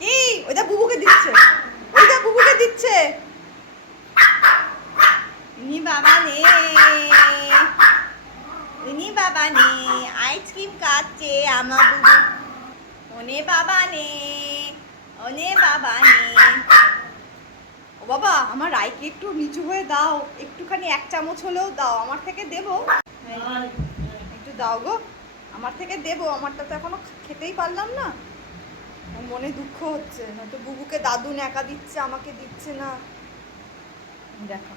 কি ওইটা বুবুকে দিচ্ছে। ওইটা বুবুকে দিচ্ছে। ইনি বাবা নে। ইনি বাবা নে, আইসক্রিম খাচ্ছে আমার বুবু। ওনে বাবা নে, ওনে বাবা নে। ও বাবা, আমার রাইকে একটু নিচু হয়ে দাও। একটুখানি এক চামচ হলেও দাও, আমার থেকে দেবো। একটু দাও গো। আমার থেকে দেবো, আমারটা তো এখনও খেতেই পারলাম না। মনে দুঃখ হচ্ছে নয়তো বুবুকে দাদু একা দিচ্ছে আমাকে দিচ্ছে না। দেখো।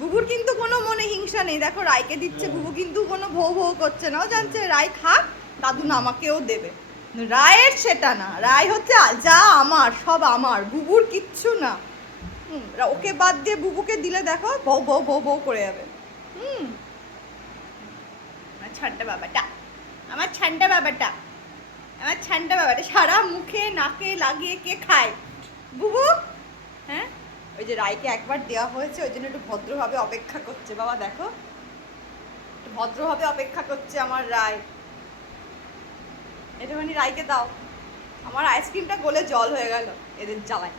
বুবুর কিন্তু কোনো মনে হিংসা নেই। দেখো রায়কে দিচ্ছে বুবু কিন্তু কোনো ভৌ ভৌ করছে না। ও জানছে রায় খাক দাদু না আমাকেও দেবে। রায়ের সেটা না। রায় হচ্ছে যা আমার সব আমার বুবুর কিচ্ছু না। হুম ওকে বাদ দিয়ে বুবুকে দিলে দেখো বউ বউ বউ বউ করে যাবে। হুম। ছানটা বাবাটা, আমার ছানটা বাবাটা, আমার ছানটা বাবাটা, সারা মুখে, নাকে লাগিয়ে কে খায়? বুবু? হ্যাঁ? ওই যে রায়কে একবার দেওয়া হয়েছে, ওই জন্য একটু ভদ্রভাবে অপেক্ষা করছে। বাবা, দেখো। একটু ভদ্রভাবে অপেক্ষা করছে আমার রায়। একটুখানি রায়কে দাও। আমার আইসক্রিমটা গলে জল হয়ে গেল এদের জ্বালায়।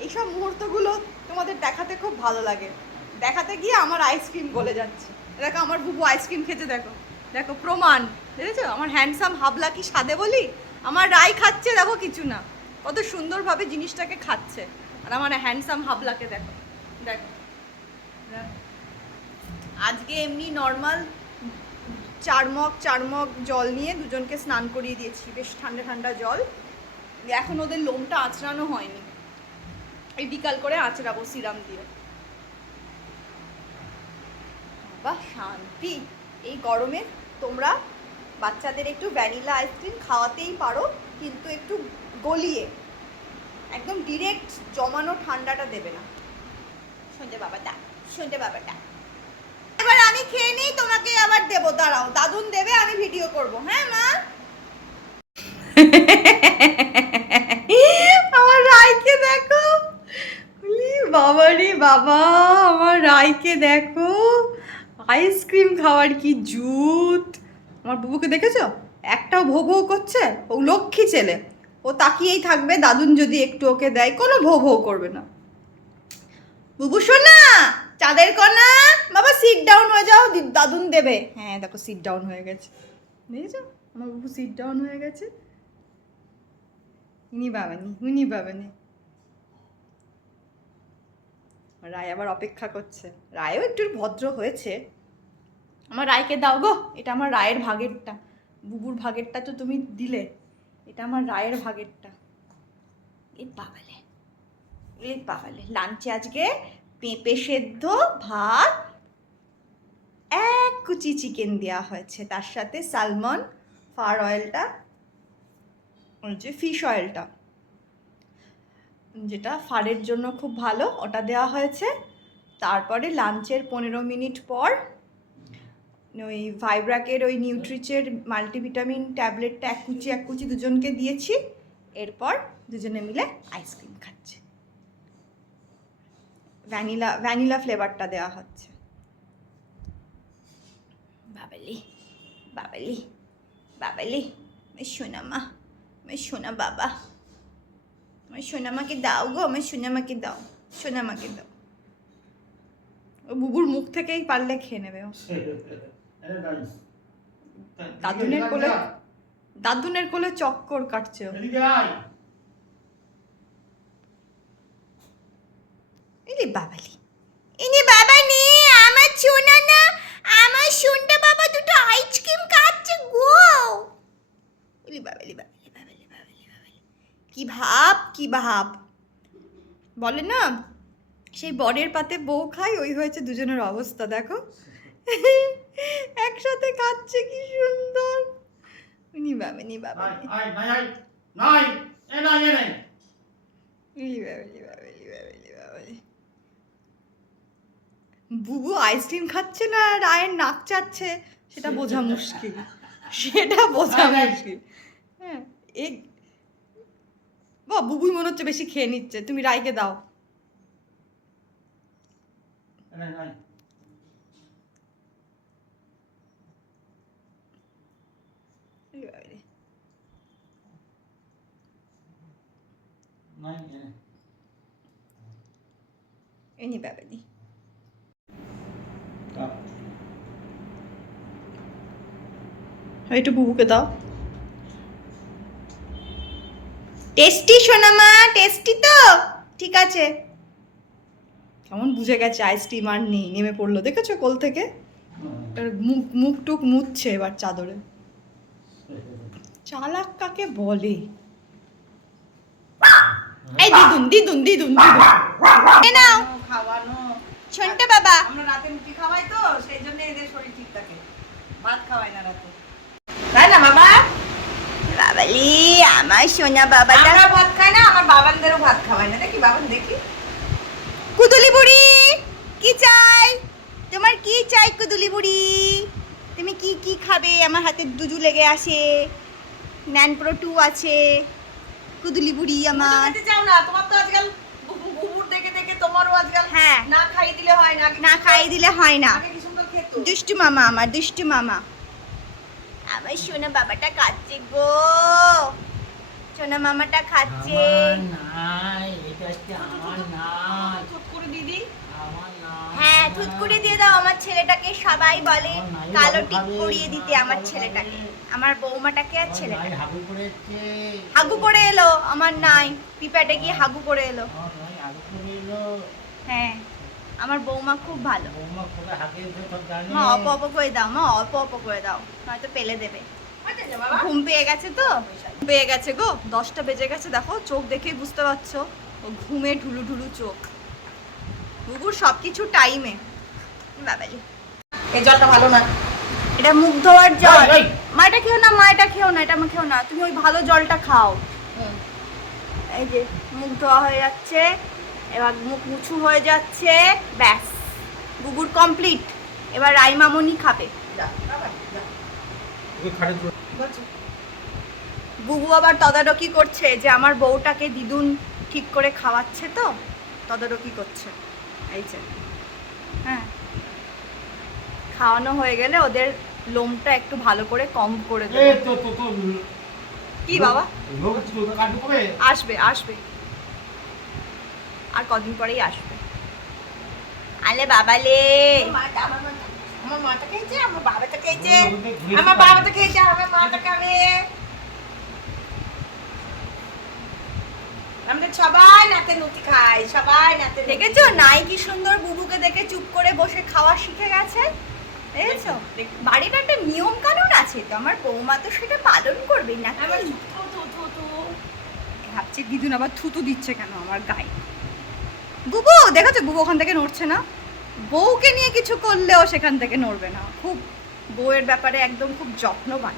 এইসব মুহূর্তগুলো তোমাদের দেখাতে খুব ভালো লাগে। দেখাতে গিয়ে আমার আইসক্রিম গলে যাচ্ছে। দেখো, আমার বুবু আইসক্রিম খেতে দেখো। দেখো, প্রমাণ, দেখেছ? আমার হ্যান্ডসাম হাবলা কি সাদে বলি? আমার রায় খাচ্ছে, দেখো কিছু না। কত সুন্দরভাবে জিনিসটাকে খাচ্ছে। আর আমার হ্যান্ডসাম হাবলাকে দেখো দেখো। আজকে এমনি নর্মাল চার মগ চার মগ জল নিয়ে দুজনকে স্নান করিয়ে দিয়েছি, বেশ ঠান্ডা ঠান্ডা জল। এখন ওদের লোমটা আঁচড়ানো হয়নি। এই বিকাল করে আঁচড়াবো সিরাম দিয়ে। বাহ, শান্তি। এই গরমে তোমরা বাচ্চাদের একটু ভ্যানিলা আইসক্রিম খাওয়াতেই পারো কিন্তু একটু গলিয়ে। একদম ডিরেক্ট জমানো ঠান্ডাটা দেবে না। শুনতে বাবাটা শুনতে বাবাটা। এবার আমি খেয়ে নিই তোমাকে আবার দেবো দাঁড়াও দাদুন দেবে আমি ভিডিও করব। হ্যাঁ মা? আমার রাইকে দেখো। বাবা রে বাবা আমার রাইকে দেখো। আইসক্রিম খাওয়ার কি জুত? আমার বুবুকে দেখেছ? একটাও ভো ভো করছে, ও লক্ষ্মী ছেলে। ও তাকিয়েই থাকবে, দাদুন যদি একটু ওকে দেয়, কোনো ভো ভো করবে না। বুবু, শোনা চাঁদের কণা! বাবা সিট ডাউন হয়ে যাও দাদুন দেবে। হ্যাঁ দেখো সিট ডাউন হয়ে গেছে। দেখেছ? আমার বুবু সিট ডাউন হয়ে গেছে। উনি বাবানি উনি বাবানি। রায় আবার অপেক্ষা করছে। রায়ও একটু ভদ্র হয়েছে। আমার রায়কে দাও গো, এটা আমার রায়ের ভাগেরটা। বুবুর ভাগেরটা তো তুমি দিলে, এটা আমার রায়ের ভাগেরটা। এ বাবালে এ বাবালে লাঞ্চে আজকে পেঁপে সেদ্ধ, ভাত, এক কুচি চিকেন দেওয়া হয়েছে। তার সাথে সালমন ফার অয়েলটা যে ফিশ অয়েলটা যেটা ফারের জন্য খুব ভালো, ওটা দেওয়া হয়েছে। তারপরে লাঞ্চের পনেরো মিনিট পর ওই ভাইব্রাকের ওই নিউট্রিচের মাল্টিভিটামিন ট্যাবলেটটা এক কুচি এক কুচি দুজনকে দিয়েছি, এরপর দুজনে মিলে আইসক্রিম খাচ্ছে। ভ্যানিলা ভ্যানিলা ফ্লেভারটা দেওয়া হচ্ছে। বাবালি বাবালি বাবালি, আমার সোনা বাবা। আমার সোনামাকে দাও গো, আমার সোনামাকে দাও সোনামাকে দাও। ও বুবুর মুখ থেকেই পারলে খেয়ে নেবে দাদুনের কোলে দাদুনের কোলে চক্কর কাটছে। ইনি বাবালি। ইনি বাবা নে আমার সোনা না আমার সোনটা বাবা দুটো আইসক্রিম খাচ্ছে গো। ইলি বাবালি বাবালি বাবালি বাবালি বাবালি। কি ভাব কি ভাব। বলে না সেই বরের পাতে বউ খায় ওই হয়েছে দুজনের অবস্থা দেখো। একসাথে খাচ্ছে কি সুন্দর। বাবানি বাবানি ইলি বাবালি বাবালি বাবালি বাবালি বুবু আইসক্রিম খাচ্ছে না? রায়ের নাক চাচ্ছে? সেটা বোঝা মুশকিল। সেটা বোঝা মুশকিল। হ্যাঁ এই বা বুবুই মনে হচ্ছে বেশি খেয়ে নিচ্ছে। তুমি রায়কে দাও এই বাবারে। এই নি বাবাদি একটু বুবুকে দাও টেস্টি সোনামা টেস্টি তো। ঠিক আছে। কেমন বুঝে গেছে আইসক্রিম আর নেই নেমে পড়ল। দেখেছ কোল থেকে? এবার মুখ মুখ টুক মুছছে এবার চাদরে। চালাক কাকে বলে? এই দিদুন দিদুন দিদুন দিদুন। এ নাও। খাওয়ানো। শোনতে বাবা। আমরা রাতে রুটি খাওয়াই তো সেই জন্য এদের শরীর ঠিক থাকে। ভাত খাওয়াই না রাতে। তাই না বাবা? বাবালি আমার সোনা বাবাটা আমরা ভাত খাই না আমার বাবানদেরও ভাত খাওয়াই না। দেখি বাবান দেখি। কুদুলি বুড়ি কি চাই? তোমার কি চাই কুদুলি বুড়ি? তুমি কি কি খাবে? আমার হাতে দুজু লেগে আসে ন্যান প্রো টু আছে। কুদুলি বুড়ি আমার। খেতে চাও না তোমার তো আজকাল কুকুর দেখে দেখে তোমারও আজকাল হ্যাঁ। না খাইয়ে দিলে হয় না না খাইয়ে দিলে হয় না। দুষ্টু মামা আমার দুষ্টু মামা। আমার সোনা বাবাটা খাচ্ছে গো। সোনা মামাটা খাচ্ছে। না এটা হচ্ছে আমার নাই চুপ করে দিদি আমার নাই থুত করে দিয়ে দাও আমার ছেলেটাকে। সবাই বলে কালো টিপ করিয়ে দিতে আমার ছেলেটাকে। আমার বৌমাটাকে আর ছেলেটাকে হাগু করে এলো? আমার নাই। পিপাটে গিয়ে হাগু করে এলো। আমার নাই হাগু করে এলো। হ্যাঁ আমার বৌমা খুব ভালো। মা অল্প অল্প করে দাও মা অল্প অল্প করে দাও। নয়তো পেলে দেবে। ঘুম পেয়ে গেছে তো? পেয়ে গেছে গো। দশটা বেজে গেছে দেখো চোখ দেখেই বুঝতে পারছ। ও ঘুমে ঢুলু ঢুলু চোখ। বুবুর সব কিছু টাইমে বাবালি এই জলটা ভালো না। এটা মুখ ধোয়ার জল। মা এটা খেও না মা এটা খেও না এটা মা খেও না। তুমি ওই ভালো জলটা খাও। এই যে মুখ ধোয়া হয়ে যাচ্ছে এবার মুখ মুছু হয়ে যাচ্ছে ব্যাস। বুবুর কমপ্লিট এবার রাইমামনি খাবে। বুবু আবার তদারকি করছে যে আমার বউটাকে দিদুন ঠিক করে খাওয়াচ্ছে তো তদারকি করছে। এই যে হ্যাঁ। খাওয়ানো হয়ে গেলে ওদের লোমটা একটু ভালো করে কম করে এ দেবে তো তো তো কি বাবা? আসবে আসবে। আর কদিন পরেই আসবে। আলে বাবালে আমার মাটা খেয়েছে আমার বাবাটা খেয়েছে। আমার বাবাটা খেয়েছে আমার মাটা খাবে আমরা সবাই নাতে নুতি খাই সবাই নাতে দেখেছ? নাই কি সুন্দর বুবুকে দেখে চুপ করে বসে খাওয়া শিখে গেছে? দেখেছ? বাড়ির একটা নিয়ম কানুন আছে তো? আমার বৌমা তো সেটা পালন করবে না ভাবছে দিদুন আবার থুতু দিচ্ছে কেন আমার গায়ে? বুবু দেখেছ? বুবু ওখান থেকে নড়ছে না? বউকে নিয়ে কিছু করলেও সেখান থেকে নড়বে না। খুব বউয়ের ব্যাপারে একদম খুব যত্নবান।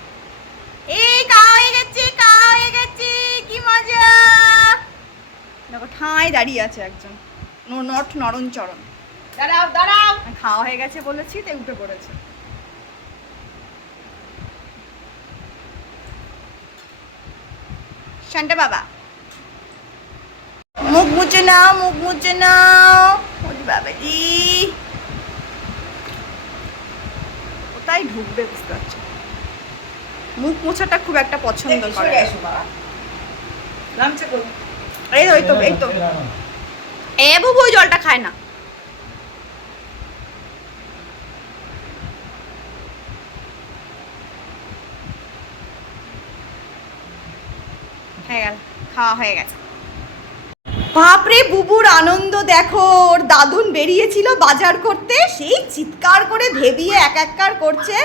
এই খাওয়া হয়ে গেছে খাওয়া হয়ে গেছে কি মজা! দেখো ঠাঁই দাঁড়িয়ে আছে একজন। নট নরণ চরণ দাঁড়াও। দাঁড়াও খাওয়া হয়ে গেছে বলেছি তাই উঠে পড়েছে। শান্তা বাবা। মুখ মুছে নাও মুখ মুছে নাও। বাবাজি কোথায় ঢুকবে বুঝতে পারছ? মুখ মোছাটা খুব একটা পছন্দ করে। নামছে কই এই জলটা খায় না। হয়ে গেছে। বাপরে, বুবুর আনন্দ দেখো, ওর দাদুন বেরিয়েছিল বাজার করতে, সেই চিৎকার করে ভেবিয়ে এক এককার করছে।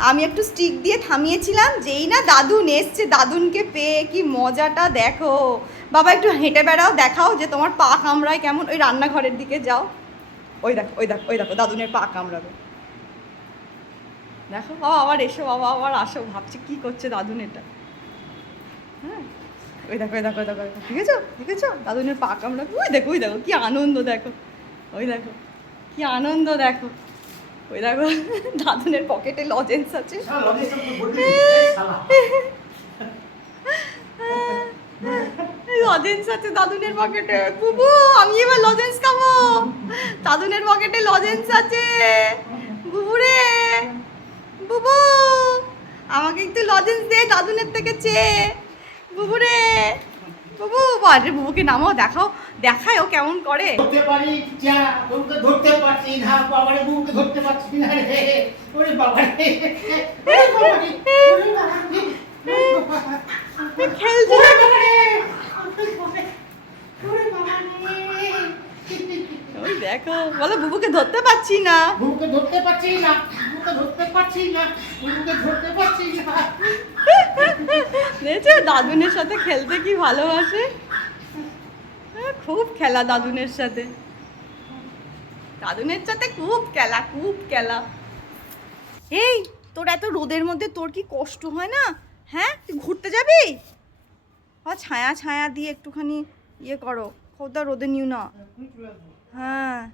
আমি একটু স্টিক দিয়ে থামিয়েছিলাম যেই না দাদুন এসছে দাদুনকে পেয়ে কি মজাটা দেখো বাবা একটু হেঁটে বেড়াও দেখাও যে তোমার পা কামড়ায় কেমন ওই রান্নাঘরের দিকে যাও ওই দেখো ওই দেখো ওই দেখো দাদুনের পা কামড়াবে দেখো বাবা আবার এসো বাবা আবার আসো ভাবছি কি করছে দাদুন এটা হ্যাঁ ওই দেখো ওই দেখো ওই দেখো ওই দেখো। দেখেছ দেখেছ দাদুনের পা কামড়াবে ওই দেখো ওই দেখো কি আনন্দ দেখো ওই দেখো কি আনন্দ দেখো ওই দেখো দাদুনের পকেটে লজেন্স আছে। লজেন্স আছে দাদুনের পকেটে। বুবু আমি এবার লজেন্স খাব। দাদুনের পকেটে লজেন্স আছে। বুবু রে বুবু আমাকে একটু লজেন্স দে দাদুনের থেকে চেয়ে। বুবু রে বুবু বাজে বুবুকে নামাও দেখাও। দেখায় ও কেমন করে? ধরতে পারি যা ধরতে পারছি না বাবারে বুকে ধরতে পারছি না রে। ওরে বাবারে। ওরে বাবারে ওরে বাবারে। খেলছে ওই দেখো বলো বুবুকে ধরতে পারছি না। বুকে ধরতে পারছি না বুকে ধরতে পারছি না বুকে ধরতে পারছি না। দেখেছ দাদুনের সাথে খেলতে কি ভালোবাসে? খুব খেলা দাদুনের সাথে। দাদুনের সাথে খুব খেলা খুব খেলা। এই, তোর এত রোদের মধ্যে তোর কি কষ্ট হয় না? হ্যাঁ তুই ঘুরতে যাবি? আর ছায়া ছায়া দিয়ে একটুখানি ইয়ে করো। খোদা, রোদে নিউ না। হ্যাঁ।